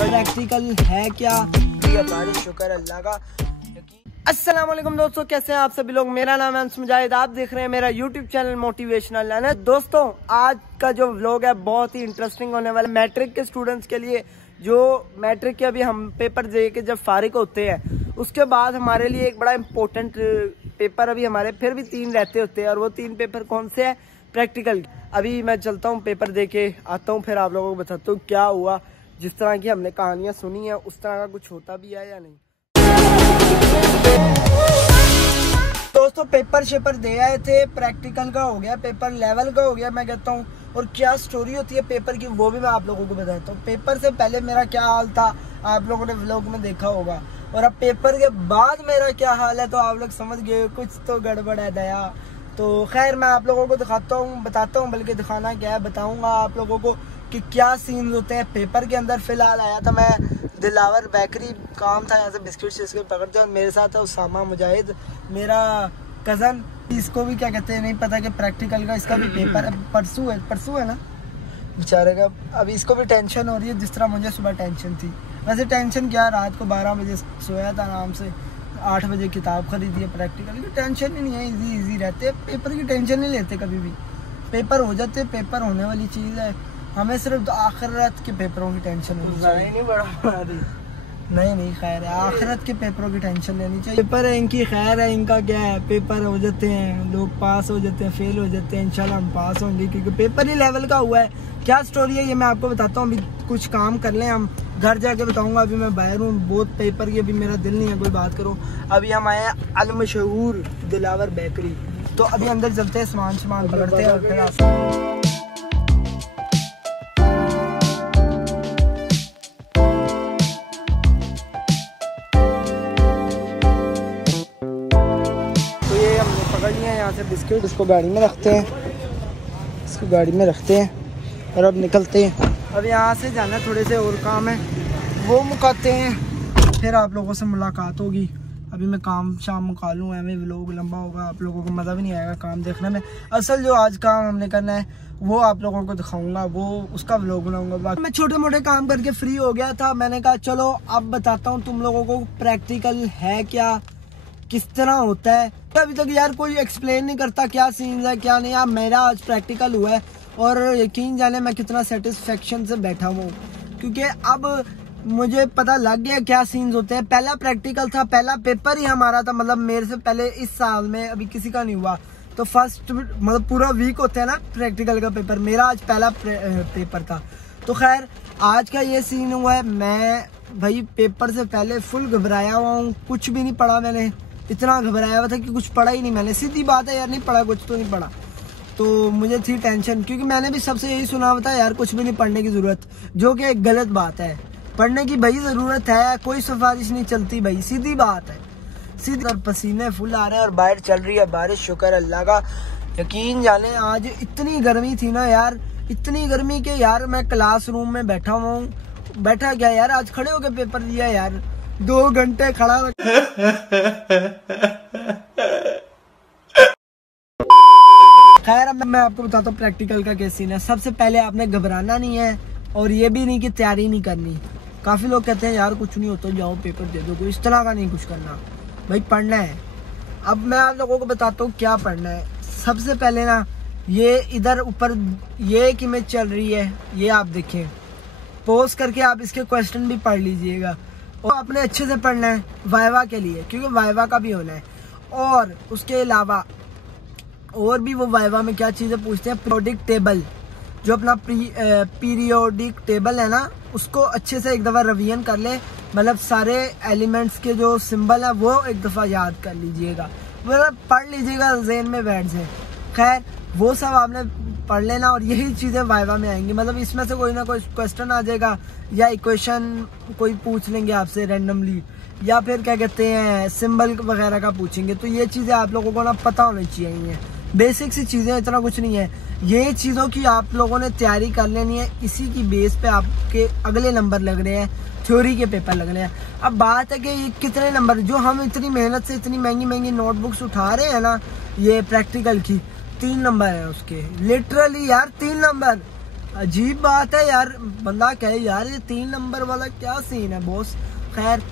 Practical है क्या? बारिश शुक्र अल्लाह का। अस्सलाम वालेकुम दोस्तों, कैसे हैं आप सभी लोग। मेरा नाम है अंश मुजाहिद, आप देख रहे हैं मेरा यूट्यूब चैनल मोटिवेशनल है। दोस्तों आज का जो व्लॉग है बहुत ही इंटरेस्टिंग होने वाला है मैट्रिक के स्टूडेंट्स के लिए। जो मैट्रिक के अभी हम पेपर दे के जब फारिग होते हैं उसके बाद हमारे लिए एक बड़ा इम्पोर्टेंट पेपर अभी हमारे फिर भी 3 रहते होते हैं, और वो 3 पेपर कौन से है? प्रैक्टिकल। अभी मैं चलता हूँ पेपर दे के आता हूँ, फिर आप लोगों को बताता हूँ क्या हुआ। जिस तरह की हमने कहानियाँ सुनी है उस तरह का कुछ होता भी है या नहीं। दोस्तों पेपर शेपर दे आए थे, प्रैक्टिकल का हो गया, पेपर लेवल का हो गया मैं कहता हूँ। और क्या स्टोरी होती है पेपर की वो भी मैं आप लोगों को बताता हूँ। पेपर से पहले मेरा क्या हाल था आप लोगों ने व्लॉग में देखा होगा, और अब पेपर के बाद मेरा क्या हाल है तो आप लोग समझ गए कुछ तो गड़बड़ है दया। तो खैर मैं आप लोगों को दिखाता हूँ, बताता हूँ, बल्कि दिखाना क्या है बताऊँगा आप लोगों को कि क्या सीन्स होते हैं पेपर के अंदर। फिलहाल आया था मैं दिलावर बेकरी, काम था यहाँ से बिस्किट शिस्किट पकड़ते, और मेरे साथ है उसामा मुजाहिद मेरा कज़न। इसको भी क्या कहते हैं नहीं पता कि प्रैक्टिकल का इसका भी पेपर है, परसों है ना बेचारे का। अभी इसको भी टेंशन हो रही है जिस तरह मुझे सुबह टेंशन थी। वैसे टेंशन क्या, रात को 12 बजे सोया था आराम से, 8 बजे किताब खरीदी है। प्रैक्टिकल की टेंशन ही नहीं है, इजी रहते हैं। पेपर की टेंशन नहीं लेते कभी भी, पेपर हो जाते, पेपर होने वाली चीज़ है। हमें सिर्फ आखिरत के पेपरों की टेंशन होनी चाहिए। नहीं खैर है, आखिरत के पेपरों की टेंशन लेनी चाहिए। पेपर है इनकी खैर है, इनका क्या है, पेपर हो जाते हैं, लोग पास हो जाते हैं, फेल हो जाते हैं। इंशाल्लाह हम पास होंगे क्योंकि पेपर ही लेवल का हुआ है। क्या स्टोरी है ये मैं आपको बताता हूँ। अभी कुछ काम कर लें, हम घर जाके बताऊँगा। अभी मैं बाहर हूँ बहुत, पेपर की अभी मेरा दिल नहीं है कोई बात करो। अभी हम आए हैं अल मशहूर दिलावर बेकरी, तो अभी अंदर चलते हैं, सामान पकड़ते हैं और फिर आते। यहाँ से बिस्किट इसको गाड़ी में रखते हैं, इसको गाड़ी में रखते हैं और अब निकलते हैं। अब यहाँ से जाना थोड़े से और काम है वो मुकाते हैं, फिर आप लोगों से मुलाकात होगी। अभी मैं काम शाम मुका लूँ, हमें व्लॉग लंबा होगा, आप लोगों को मज़ा भी नहीं आएगा काम देखने में। असल जो आज काम हमने करना है वो आप लोगों को दिखाऊंगा, वो उसका व्लॉग बनाऊंगा। मैं छोटे मोटे काम करके फ्री हो गया था, मैंने कहा चलो अब बताता हूँ तुम लोगों को प्रैक्टिकल है क्या, किस तरह होता है। अभी तक यार कोई एक्सप्लेन नहीं करता क्या सीन है क्या नहीं। अब मेरा आज प्रैक्टिकल हुआ है और यकीन जाने मैं कितना सेटिस्फेक्शन से बैठा हूँ, क्योंकि अब मुझे पता लग गया क्या सीन्स होते हैं। पहला प्रैक्टिकल था, पहला पेपर ही हमारा था, मतलब मेरे से पहले इस साल में अभी किसी का नहीं हुआ। तो फर्स्ट मतलब पूरा वीक होता है ना प्रैक्टिकल का पेपर, मेरा आज पहला पेपर था। तो खैर आज का ये सीन हुआ है। मैं भाई पेपर से पहले फुल घबराया हुआ हूँ, कुछ भी नहीं पढ़ा मैंने, इतना घबराया हुआ था कि कुछ पढ़ा ही नहीं मैंने। सीधी बात है यार, नहीं पढ़ा, कुछ तो नहीं पढ़ा। तो मुझे थी टेंशन, क्योंकि मैंने भी सबसे यही सुना हुआ था यार कुछ भी नहीं पढ़ने की ज़रूरत, जो कि एक गलत बात है। पढ़ने की भाई ज़रूरत है, कोई सिफारिश नहीं चलती भाई, सीधी बात है सीधी। और पसीने फुल आ रहे हैं और बाहर चल रही है बारिश, शुक्र अल्लाह का। यकीन जाने आज इतनी गर्मी थी ना यार, इतनी गर्मी के यार मैं क्लासरूम में बैठा हुआ हूँ। बैठा क्या यार, आज खड़े होकर पेपर दिया यार, 2 घंटे खड़ा खैर अब मैं आपको बताता हूँ प्रैक्टिकल का क्या सीन है। सबसे पहले आपने घबराना नहीं है, और ये भी नहीं कि तैयारी नहीं करनी। काफ़ी लोग कहते हैं यार कुछ नहीं होता, जाओ पेपर दे दो, कोई इस तरह का नहीं कुछ करना भाई, पढ़ना है। अब मैं आप लोगों को बताता हूँ क्या पढ़ना है। सबसे पहले ना ये इधर ऊपर ये एक इमेज चल रही है, ये आप देखें, पोज करके आप इसके क्वेश्चन भी पढ़ लीजिएगा। और आपने अच्छे से पढ़ना है वाइवा के लिए, क्योंकि वाइवा का भी होना है। और उसके अलावा और भी वो वाइवा में क्या चीज़ें पूछते हैं, पीरियोडिक टेबल, जो अपना पीरियोडिक टेबल है ना, उसको अच्छे से एक दफ़ा रिवीजन कर ले। मतलब सारे एलिमेंट्स के जो सिंबल है वो एक दफ़ा याद कर लीजिएगा, मतलब पढ़ लीजिएगा, ज़हन में बैठ जाए। खैर वो सब आपने पढ़ लेना, और यही चीज़ें वाइवा में आएंगी। मतलब इसमें से कोई ना कोई क्वेश्चन आ जाएगा, या इक्वेशन कोई पूछ लेंगे आपसे रैंडमली, या फिर क्या कहते हैं सिंबल वगैरह का पूछेंगे। तो ये चीज़ें आप लोगों को ना पता होनी चाहिए, बेसिक सी चीज़ें, इतना कुछ नहीं है। ये चीज़ों की आप लोगों ने तैयारी कर लेनी है, इसी की बेस पे आपके अगले नंबर लग रहे हैं, थ्योरी के पेपर लग रहे हैं। अब बात है कि ये कितने नंबर, जो हम इतनी मेहनत से इतनी महंगी महंगी नोटबुक्स उठा रहे हैं ना, ये प्रैक्टिकल की 3 नंबर है उसके, लिटरली यार 3 नंबर। अजीब बात है यार, बंदा कहे यार ये 3 नंबर वाला क्या सीन है बॉस। खैर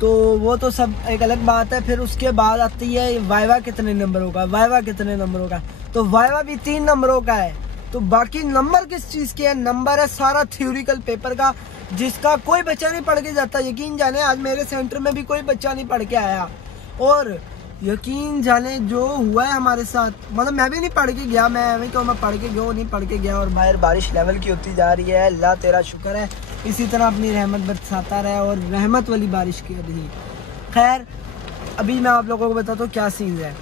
तो वो तो सब एक अलग बात है। फिर उसके बाद आती है वाइवा कितने नंबरों का, वाइवा कितने नंबरों का। तो वाइवा भी 3 नंबरों का है। तो बाकी नंबर किस चीज के है? नंबर है सारा थ्योरिकल पेपर का, जिसका कोई बच्चा नहीं पढ़ के जाता। यकीन जाने आज मेरे सेंटर में भी कोई बच्चा नहीं पढ़ के आया, और यकीन जाने जो हुआ है हमारे साथ, मतलब मैं भी नहीं पढ़ के गया, मैं अभी तो मैं पढ़ के गया नहीं पढ़ के गया। और बाहर बारिश लेवल की होती जा रही है। अल्लाह तेरा शुक्र है, इसी तरह अपनी रहमत बरसाता रहे और रहमत वाली बारिश की रही। खैर अभी मैं आप लोगों को बताता हूँ क्या सीन है।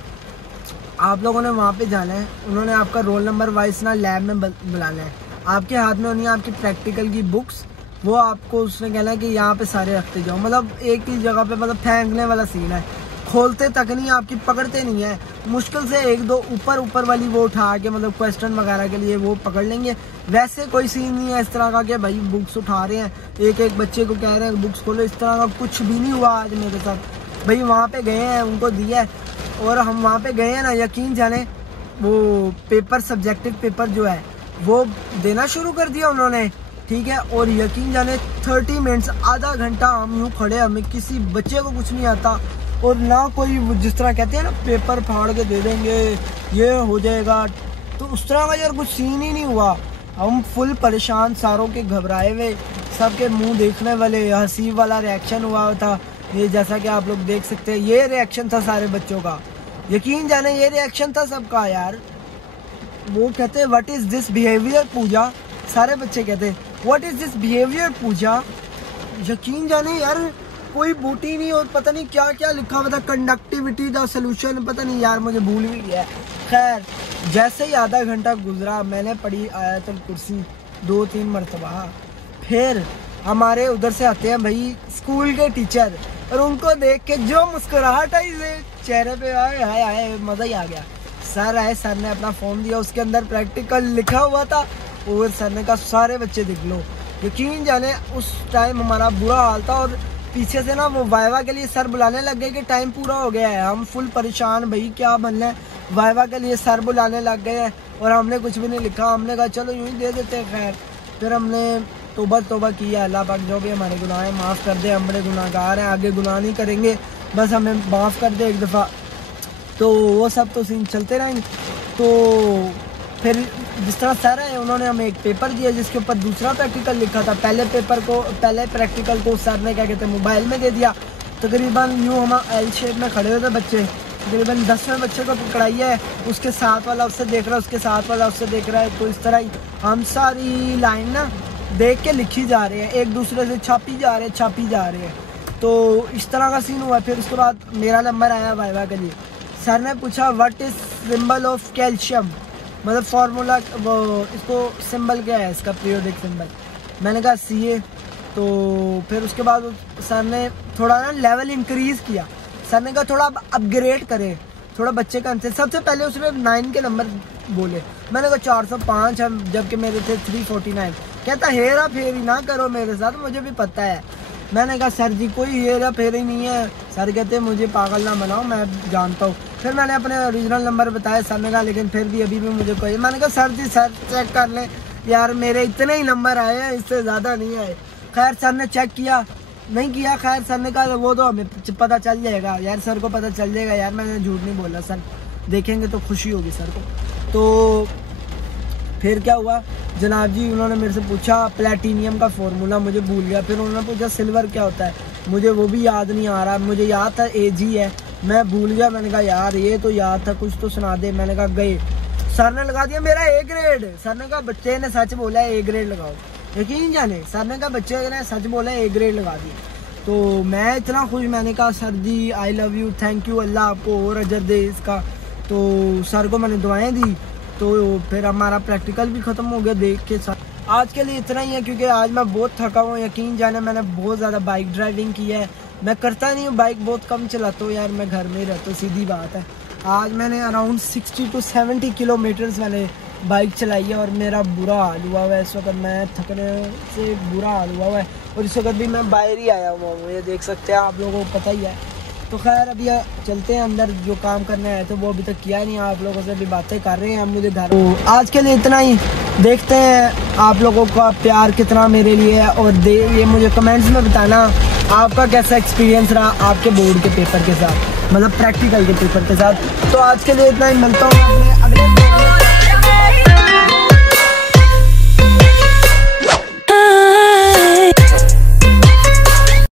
आप लोगों ने वहाँ पे जाना है, उन्होंने आपका रोल नंबर वाइज ना लैब में बुलाना है। आपके हाथ में होनी है आपकी प्रैक्टिकल की बुक्स, वो आपको उसने कहना है कि यहाँ पे सारे रखते जाओ। मतलब एक ही जगह पे, मतलब फेंकने वाला सीन है, खोलते तक नहीं, आपकी पकड़ते नहीं है। मुश्किल से 1-2 ऊपर वाली वो उठा के, मतलब क्वेश्चन वगैरह के लिए वो पकड़ लेंगे। वैसे कोई सीन नहीं है इस तरह का कि भाई बुक्स उठा रहे हैं, एक बच्चे को कह रहे हैं बुक्स खोलो। इस तरह का कुछ भी नहीं हुआ आज मेरे साथ। भाई वहाँ पे गए हैं, उनको दिया है, और हम वहाँ पे गए हैं ना, यकीन जाने वो पेपर, सब्जेक्टिव पेपर जो है वो देना शुरू कर दिया उन्होंने, ठीक है। और यकीन जाने 30 मिनट्स, आधा घंटा हम यूँ खड़े, हमें किसी बच्चे को कुछ नहीं आता, और ना कोई जिस तरह कहते हैं ना पेपर फाड़ के दे देंगे ये हो जाएगा, तो उस तरह का यार कुछ सीन ही नहीं हुआ। हम फुल परेशान, सारों के घबराए हुए, सबके मुंह देखने वाले, हंसी वाला रिएक्शन हुआ था। ये जैसा कि आप लोग देख सकते हैं, ये रिएक्शन था सारे बच्चों का। यकीन जाने ये रिएक्शन था सबका यार। वो कहते हैं व्हाट इज दिस बिहेवियर पूजा, सारे बच्चे कहते हैं व्हाट इज दिस बिहेवियर पूजा। यकीन जाने यार कोई बूटी नहीं, और पता नहीं क्या क्या लिखा हुआ था, कंडक्टिविटी द सोल्यूशन, पता नहीं यार मुझे भूल भी गया। खैर जैसे ही आधा घंटा गुजरा, मैंने पढ़ी आयतुल कुर्सी 2-3 मरतबा। फिर हमारे उधर से आते हैं भाई स्कूल के टीचर, और उनको देख के जो मुस्कुराहट आई चेहरे पे, आए मजा ही आ गया। सर आए, सर ने अपना फॉर्म दिया, उसके अंदर प्रैक्टिकल लिखा हुआ था, और सर ने कहा सारे बच्चे देख लो। यकीन जाने उस टाइम हमारा बुरा हाल था, और पीछे से ना वो वाइवा के लिए सर बुलाने लग गए कि टाइम पूरा हो गया है। हम फुल परेशान, भाई क्या बनना है, वाइवा के लिए सर बुलाने लग गए हैं, और हमने कुछ भी नहीं लिखा। हमने कहा चलो यूँ ही दे देते हैं। खैर फिर हमने तौबा किया, अल्लाह पाक जो भी हमारे गुनाह हैं माफ़ कर दे, हम बड़े गुनाहगार हैं, आगे गुनाह नहीं करेंगे, बस हमें माफ़ कर दे एक दफ़ा। तो वो सब तो सीन चलते रहेंगे। तो फिर जिस तरह सर है, उन्होंने हमें एक पेपर दिया जिसके ऊपर दूसरा प्रैक्टिकल लिखा था। पहले प्रैक्टिकल को सर ने क्या कहते हैं मोबाइल में दे दिया। तकरीबन यूँ हम एल शेप में खड़े हुए थे बच्चे, तकरीबन 10वें बच्चे को पकड़ाई है, उसके साथ वाला उससे देख रहा है, उसके साथ वाला उससे देख रहा है। तो इस तरह ही हम सारी लाइन ना देख के लिखी जा रहे हैं, एक दूसरे से छापी जा रहे हैं। तो इस तरह का सीन हुआ। फिर उसके बाद मेरा नंबर आया वाइवा के लिए। सर ने पूछा what is symbol of calcium, मतलब फार्मूला, वो इसको सिंबल क्या है इसका, पीरियोडिक सिंबल। मैंने कहा Ca। तो फिर उसके बाद सर ने थोड़ा ना लेवल इंक्रीज किया। सर ने कहा थोड़ा अपग्रेड करें, थोड़ा बच्चे का अंतर। सबसे पहले उसने 9 के नंबर बोले, मैंने कहा 405 है, जबकि मेरे थे 349। कहता हेरा फेरी ना करो मेरे साथ, मुझे भी पता है। मैंने कहा सर जी कोई हेरा फेरी नहीं है। सर कहते मुझे पागल ना बनाओ, मैं जानता हूँ। फिर मैंने अपने ओरिजिनल नंबर बताया। सर ने कहा लेकिन फिर भी अभी भी मुझे कोई। मैंने कहा सर जी सर चेक कर लें यार, मेरे इतने ही नंबर आए हैं, इससे ज़्यादा नहीं आए। खैर सर ने चेक किया, नहीं किया। खैर सर ने कहा वो तो हमें पता चल जाएगा यार, सर को पता चल जाएगा यार, मैंने झूठ नहीं बोला, सर देखेंगे तो खुशी होगी सर को। तो फिर क्या हुआ जनाब जी, उन्होंने मेरे से पूछा प्लेटिनियम का फॉर्मूला, मुझे भूल गया। फिर उन्होंने पूछा सिल्वर क्या होता है, मुझे वो भी याद नहीं आ रहा। मुझे याद था Ag है, मैं भूल गया। मैंने कहा यार ये तो याद था, कुछ तो सुना दे। मैंने कहा गए। सर ने लगा दिया मेरा A ग्रेड। सर ने कहा बच्चे ने सच बोला है, A ग्रेड लगाओ। यकीन जाने सर ने कहा बच्चे ने सच बोला है, A ग्रेड लगा दिया। तो मैं इतना खुश, मैंने कहा sir ji I love you, thank you, Allah आपको और अजर दे इसका। तो सर को मैंने दुआएं दी। तो फिर हमारा प्रैक्टिकल भी ख़त्म हो गया देख के। सर आज के लिए इतना ही है, क्योंकि आज मैं बहुत थका हूँ। यकीन जाने मैंने बहुत ज़्यादा बाइक ड्राइविंग की है। मैं करता नहीं हूँ, बाइक बहुत कम चलाता हूँ यार, मैं घर में ही रहता हूँ, सीधी बात है। आज मैंने अराउंड 60 to 70 किलोमीटर्स वाले बाइक चलाई है, और मेरा बुरा हाल हुआ है इस वक्त। मैं थकने से बुरा हाल हुआ है, और इस वक्त भी मैं बाहर ही आया हुआ हूँ, ये देख सकते हैं आप लोगों को पता ही है। तो खैर अभी चलते हैं अंदर, जो काम करने आए थे वो अभी तक किया नहीं, आप लोगों से भी बातें कर रहे हैं हम मुझे घर। तो आज के लिए इतना ही, देखते हैं आप लोगों का प्यार कितना मेरे लिए है, और ये मुझे कमेंट्स में बताना आपका कैसा एक्सपीरियंस रहा आपके बोर्ड के पेपर के साथ, मतलब प्रैक्टिकल के पेपर के साथ। तो आज के लिए इतना ही, मिलता हूँ अगले